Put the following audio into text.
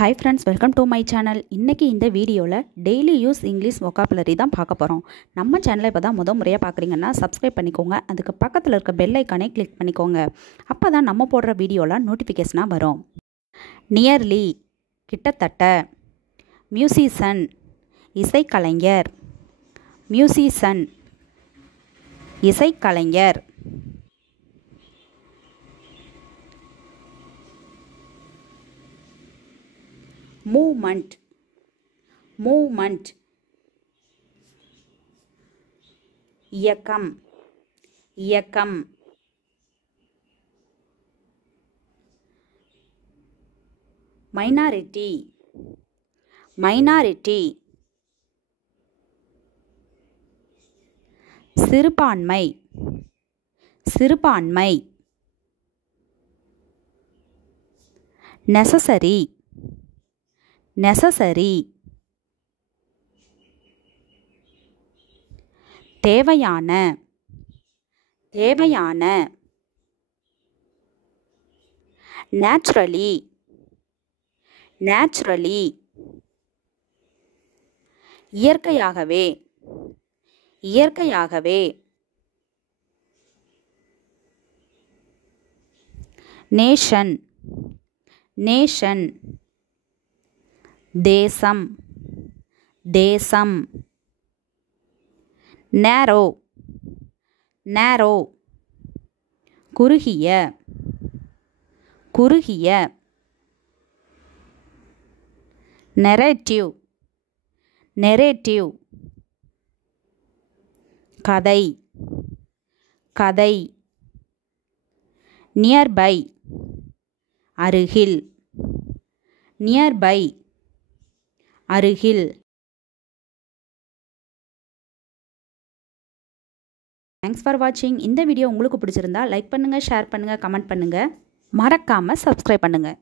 Hi friends, welcome to my channel. இன்னைக்கு இந்த வீடியோவில் டெய்லி யூஸ் இங்கிலீஷ் vocabulary தான் பார்க்க போகிறோம். நம்ம சேனலை இப்போ தான் முறையாக பார்க்குறீங்கன்னா சப்ஸ்கிரைப் பண்ணிக்கோங்க. அதுக்கு பக்கத்தில் இருக்க பெல் ஐக்கானை கிளிக் பண்ணிக்கோங்க. அப்போ தான் நம்ம போடுற வீடியோவில் நோட்டிஃபிகேஷனாக வரும். நியர்லி கிட்டத்தட்ட, மியூசிஷியன் இசைக்கலைஞர், மியூசிஷியன் இசைக்கலைஞர், மூமெண்ட் மூமெண்ட் இயக்கம் இயக்கம் மைனாரிட்டி மைனாரிட்டி சிறுபான்மை சிறுபான்மை நெசசரி நெசசரி தேவையான தேவையான நேச்சுரலி நேச்சுரலி இயற்கையாகவே இயற்கையாகவே நேஷன் நேஷன் தேசம் தேசம் நேரோ நேரோ குறுகிய குறுகிய நெரேட்டிவ் நெரேட்டிவ் கதை கதை நியர்பை அருகில் நியர்பை அருகில். தேங்க்ஸ் ஃபார் வாட்சிங். இந்த வீடியோ உங்களுக்கு பிடிச்சிருந்தா லைக் பண்ணுங்கள், ஷேர் பண்ணுங்கள், கமெண்ட் பண்ணுங்கள். மறக்காமல் சப்ஸ்கிரைப் பண்ணுங்கள்.